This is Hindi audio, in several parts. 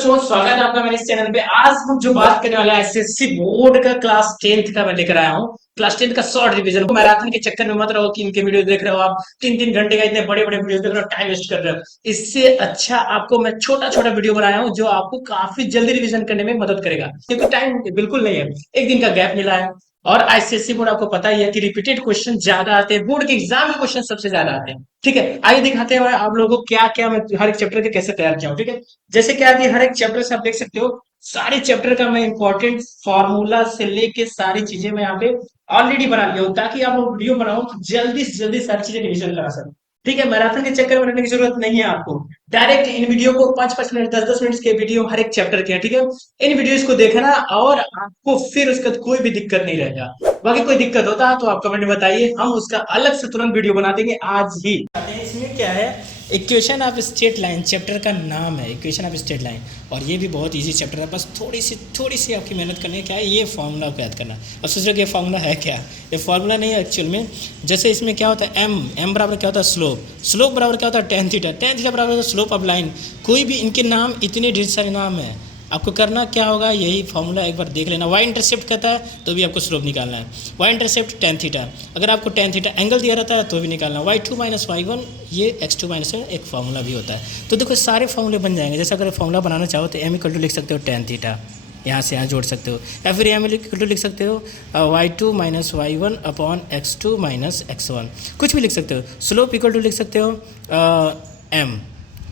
बच्चों, स्वागत है आपका मेरे इस चैनल पे। आज हम जो बात करने वाले हैं एसएससी बोर्ड का क्लास 10th का मैं लेकर आया हूँ। क्लास 10th का शॉर्ट रिवीजन को मैराथन के चक्कर में मत रहो कि इनके वीडियो देख रहे हो आप 3-3 घंटे का, इतने बड़े बड़े वीडियो देख रहे हो, टाइम वेस्ट कर रहे हो। इससे अच्छा आपको मैं छोटा छोटा वीडियो बनाया हूँ जो आपको काफी जल्दी रिवीजन करने में मदद करेगा, क्योंकि टाइम बिल्कुल नहीं है, एक दिन का गैप मिला है। और आईसीएससी बोर्ड आपको पता ही है कि रिपीटेड क्वेश्चन ज्यादा आते हैं, बोर्ड के एग्जाम में क्वेश्चन सबसे ज्यादा आते हैं। ठीक है, आइए दिखाते हैं आप लोगों को क्या क्या मैं हर एक चैप्टर के कैसे तैयार किया हूँ। ठीक है, जैसे कि आप ये हर एक चैप्टर से आप देख सकते हो, सारे चैप्टर का मैं इंपॉर्टेंट फॉर्मूला से लेके सारी चीजें मैं यहाँ पे ऑलरेडी बना लिया हूँ, ताकि आप लोग वीडियो बनाओ तो जल्दी से जल्दी सारी चीजें रिविजन करा सको। ठीक है, मैराथन के चक्कर में रहने की जरूरत नहीं है आपको। डायरेक्ट इन वीडियो को 5-5 मिनट 10-10 मिनट के वीडियो हर एक चैप्टर के हैं। ठीक है, इन वीडियोस को देखना और आपको फिर उसका कोई भी दिक्कत नहीं रहेगा। बाकी कोई दिक्कत होता है तो आप कमेंट में बताइए, हम उसका अलग से तुरंत वीडियो बना देंगे आज ही। इसमें क्या है, equation of straight line chapter का नाम है, इक्वेशन ऑफ स्ट्रेट लाइन। और ये भी बहुत इजी चैप्टर है, बस थोड़ी सी आपकी मेहनत करनी है। क्या है, ये फार्मूला को याद करना। और सोच रहे कि ये फार्मूला है क्या, ये फार्मूला नहीं है एक्चुअल में। जैसे इसमें क्या होता है, एम बराबर क्या होता है, स्लोप बराबर क्या होता है, टेन थीटा बराबर होता है स्लोप ऑफ लाइन। कोई भी इनके नाम इतने ढेर सारे नाम है, आपको करना क्या होगा, यही फॉर्मूला एक बार देख लेना। वाई इंटरसेप्ट कहता है तो भी आपको स्लोप निकालना है। वाई इंटरसेप्ट टेन थीटा, अगर आपको टेन थीटा एंगल दिया रहता है तो भी निकालना। y2 माइनस y1, ये x2 माइनस एक फार्मूला भी होता है। तो देखो सारे फार्मूले बन जाएंगे। जैसे अगर फार्मूला बनाना चाहो तो m इक्वल टू लिख सकते हो टेन थीटा, यहाँ से यहाँ जोड़ सकते हो, या फिर m इक्वल टू लिख सकते हो y2 minus y1 upon x2 minus x1, कुछ भी लिख सकते हो। स्लोप इक्वल टू लिख सकते हो m।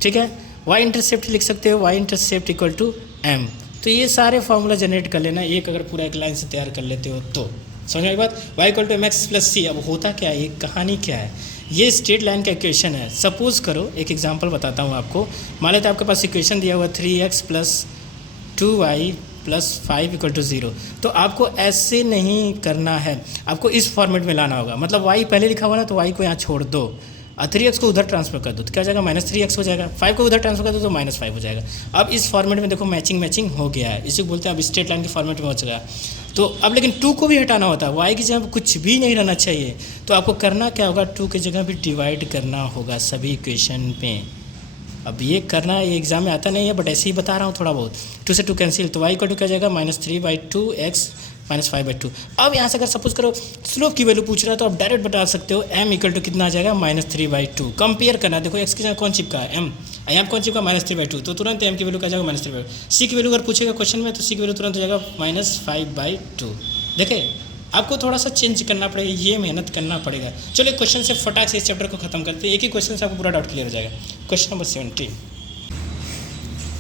ठीक है, वाई इंटरसेप्ट लिख सकते हो, Y intercept equal to m। तो ये सारे फार्मूला जनरेट कर लेना, एक अगर पूरा एक लाइन से तैयार कर लेते हो तो समझ में बात। y equal to mx plus C. अब होता क्या है, ये कहानी क्या है, ये स्ट्रेट लाइन का इक्वेशन है। सपोज करो, एक एग्जांपल बताता हूँ आपको। मान लेते आपके पास इक्वेशन दिया हुआ 3x plus 2y plus 5 equal to 0। तो आपको ऐसे नहीं करना है, आपको इस फॉर्मेट में लाना होगा। मतलब y पहले लिखा हुआ ना, तो y को यहाँ छोड़ दो और 3x को उधर ट्रांसफर कर दो तो क्या हो जाएगा, -3x हो जाएगा। 5 को उधर ट्रांसफर कर दो तो -5 हो जाएगा। अब इस फॉर्मेट में देखो मैचिंग हो गया है, इसी को बोलते हैं अब स्ट्रेट लाइन के फॉर्मेट में हो गया। तो अब लेकिन 2 को भी हटाना होता है, y की जगह कुछ भी नहीं रहना चाहिए। तो आपको करना क्या होगा, 2 की जगह भी डिवाइड करना होगा सभी इक्वेशन पे। अब ये करना, ये एग्जाम में आता नहीं है, बट ऐसे ही बता रहा हूँ थोड़ा बहुत। 2 से 2 कैंसिल, तो y इक्वल टू क्या जाएगा, -3/2x -5/2। अब यहाँ से अगर सपोज करो स्लोप की वैल्यू पूछ रहा है तो आप डायरेक्ट बता सकते हो m इक्वल टू कितना आ जाएगा, -3/2। कंपेयर करना, देखो x की जगह कौन चिपका है, m, यहाँ कौन चिपका, -3/2, तो तुरंत m की वैल्यू क्या जाएगा, -3/2। c की वैल्यू अगर पूछेगा क्वेश्चन में तो c की वैल्यू तुरंत हो जाएगा -5/2। देखे, आपको थोड़ा सा चेंज करना पड़ेगा, ये मेहनत करना पड़ेगा। चलिए क्वेश्चन से फटाक से इस चैप्टर को खत्म करते हैं, एक ही क्वेश्चन से आपको पूरा डाउट क्लियर हो जाएगा। Question number 17।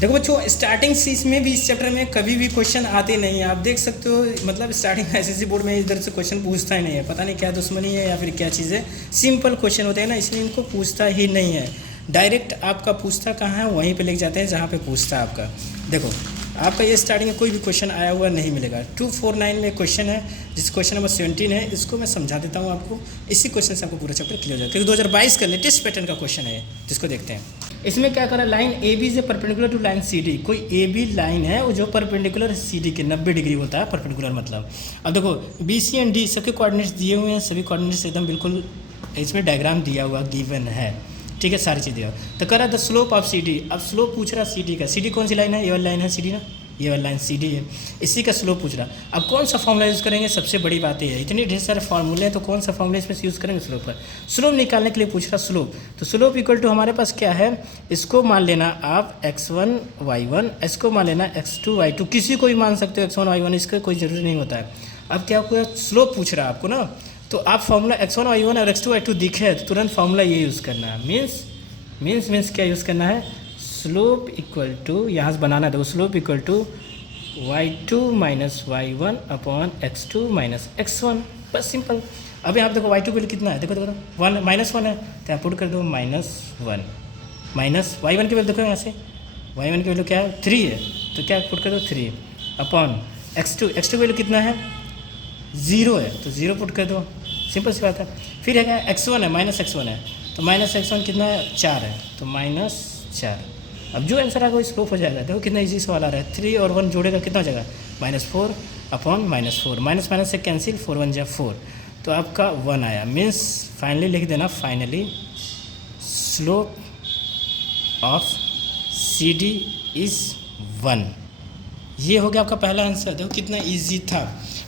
देखो बच्चों, स्टार्टिंग से इसमें भी, इस चैप्टर में कभी भी क्वेश्चन आते नहीं है, आप देख सकते हो। मतलब स्टार्टिंग एसएससी बोर्ड में इधर से क्वेश्चन पूछता ही नहीं है, पता नहीं क्या दुश्मनी है या फिर क्या चीज़ है। सिंपल क्वेश्चन होते हैं ना, इसलिए इनको पूछता ही नहीं है। डायरेक्ट आपका पूछता कहाँ है, वहीं पे लेके जाते हैं जहाँ पे पूछता है आपका। देखो आपका ये स्टार्टिंग में कोई भी क्वेश्चन आया हुआ नहीं मिलेगा। 249 में क्वेश्चन है, जिस क्वेश्चन नंबर 17 है, इसको मैं समझा देता हूँ आपको। इसी क्वेश्चन से आपको पूरा चैप्टर क्लियर हो जाएगा, क्योंकि 2022 का लेटेस्ट पैटर्न का क्वेश्चन है, जिसको देखते हैं। इसमें क्या करा, लाइन ए बी से perpendicular to line C D. कोई ए बी लाइन है वो जो परपेंडिकुलर सी डी के 90 डिग्री होता है परपेंडिकुलर मतलब। अब देखो बी सी एंड डी सबके कोऑर्डिनेट्स दिए हुए हैं, सभी कोऑर्डिनेट्स एकदम बिल्कुल इसमें डायग्राम दिया हुआ गिवन है। ठीक है, सारी चीज़ दिया। तो करा the slope of C D. अब स्लोप पूछ रहा सी डी का, सी डी कौन सी लाइन है, ये वाली लाइन है सी डी ना, ये वाली लाइन सी डी है, इसी का स्लोप पूछ रहा। अब कौन सा फॉर्मूला यूज़ करेंगे, सबसे बड़ी बात ये है, इतने ढेर सारे फॉर्मूले हैं तो कौन सा फॉर्मूला इसमें से यूज़ करेंगे, स्लोप पर। स्लोप निकालने के लिए पूछ रहा स्लोप, तो स्लोप इक्वल टू हमारे पास क्या है, इसको मान लेना आप x1 y1, इसको मान लेना x2 y2, किसी को भी मान सकते हो x1 y1, इसका कोई ज़रूरी नहीं होता है। अब क्या हुआ, स्लोप पूछ रहा है आपको ना, तो आप फॉर्मूला x1 y1 और x2 y2 दिखे तो तुरंत फॉर्मूला ये यूज़ करना है। मीन्स क्या यूज़ करना है, स्लोप इक्वल टू, यहाँ से बनाना है, देखो slope equal to y2 minus y1 upon x2 minus x1, बस सिंपल। अब यहाँ देखो y2 की वैल्यू कितना है, देखो 1 -1 है, तो यहाँ पुट कर दो -1 माइनस y1 की वैल्यू देखो, यहाँ से y1 की वैल्यू क्या है, 3 है, तो क्या पुट कर दो 3 अपॉन x2 की वैल्यू कितना है, 0 है, तो 0 पुट कर दो, सिंपल सी बात है। फिर है क्या, x1 है, -x1 है, तो -x1 कितना है, 4 है, तो -4। अब जो आंसर आएगा वो स्लोप हो जाएगा। देखो कितना इजी सवाल आ रहा है, 3 और 1 जोड़ेगा कितना हो जाएगा, -4 अपॉन -4, माइनस माइनस से कैंसिल, 4 1 जा 4, तो आपका 1 आया। मीन्स फाइनली लिख देना, finally slope of C D is 1। ये हो गया आपका पहला आंसर। देखो कितना इजी था।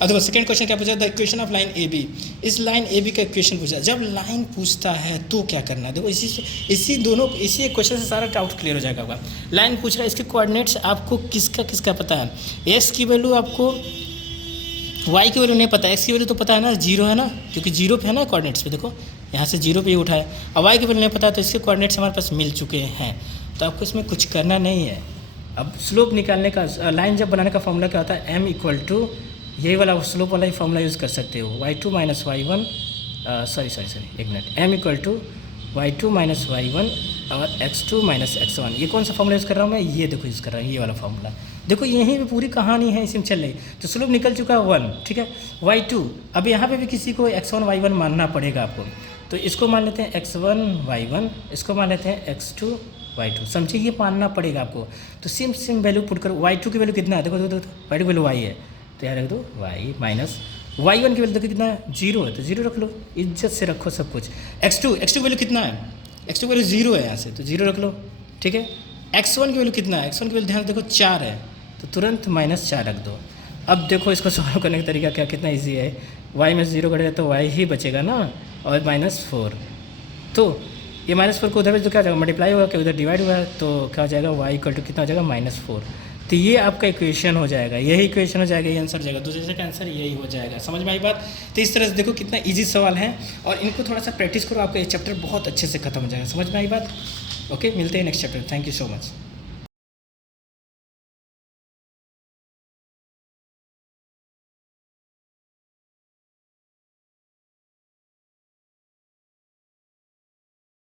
अब देखो सेकंड क्वेश्चन क्या पूछा, the equation of line A B. इस लाइन ए बी का इक्वेशन पूछा। जब लाइन पूछता है तो क्या करना है, देखो इसी एक क्वेश्चन से सारा डाउट क्लियर हो जाएगा। लाइन पूछ रहा है, इसके कोऑर्डिनेट्स आपको किसका पता है। एक्स की वैल्यू आपको, वाई की वैल्यू नहीं पता, एक्स की वैल्यू तो पता है ना, 0 है ना, क्योंकि 0 पे है ना कोऑर्डिनेट्स पे। देखो यहाँ से 0 पे ही उठा है। और वाई की वैल्यू नहीं पता है, तो इसके कोऑर्डिनेट्स हमारे पास मिल चुके हैं। तो आपको इसमें कुछ करना नहीं है। अब स्लोप निकालने का, लाइन जब बनाने का फॉर्मूला क्या होता है, m इक्वल टू, यही वाला स्लोप वाला ही फॉर्मूला यूज़ कर सकते हो, y2 माइनस वाई सॉरी एक minute, m equal to y2 minus Y और x2 माइनस x1। ये कौन सा फॉर्मूला यूज़ कर रहा हूँ मैं, ये देखो यूज़ कर रहा हूँ, ये वाला फॉर्मूला। देखो यहीं पे पूरी कहानी है, इसमें चल रही। तो स्लोप निकल चुका है 1, ठीक है। y2, अब यहाँ पे भी किसी को x1 y1 मानना पड़ेगा आपको। तो इसको मान लेते हैं x1 y1, इसको मान लेते हैं x2 y2। समझिए ये मानना पड़ेगा आपको। तो सेम वैल्यू पुट करो। y2 की वैल्यू कितना है, देखो y2 की वैल्यू y है, तो यहाँ रख दो y माइनस y1 की वैल्यू देखो कितना है, 0 है, तो 0 रख लो, इज्जत से रखो सब कुछ। x2 की वैल्यू कितना है, x2 की वैल्यू 0 है यहाँ से, तो 0 रख लो, ठीक है। x1 की वैल्यू कितना है, x1 की वैल्यू ध्यान देखो 4 है, तो तुरंत -4 रख दो। अब देखो इसको सॉल्व करने का तरीका क्या, कितना ईजी है। y में 0 कटेगा तो y ही बचेगा ना, और -4, तो ये -4 को उधर भेज तो क्या हो जाएगा, मल्टीप्लाई होगा, क्या उधर डिवाइड हुआ है, तो क्या हो जाएगा, y इक्वल टू कितना हो जाएगा, -4। तो ये आपका इक्वेशन हो जाएगा, यही इक्वेशन हो जाएगा, ये आंसर हो जाएगा, दूसरे का आंसर यही हो जाएगा। समझ में आई बात। तो इस तरह से देखो कितना इजी सवाल है, और इनको थोड़ा सा प्रैक्टिस करो, आपका ये चैप्टर बहुत अच्छे से खत्म हो जाएगा। समझ में आई बात। ओके, मिलते हैं next chapter. Thank you so much.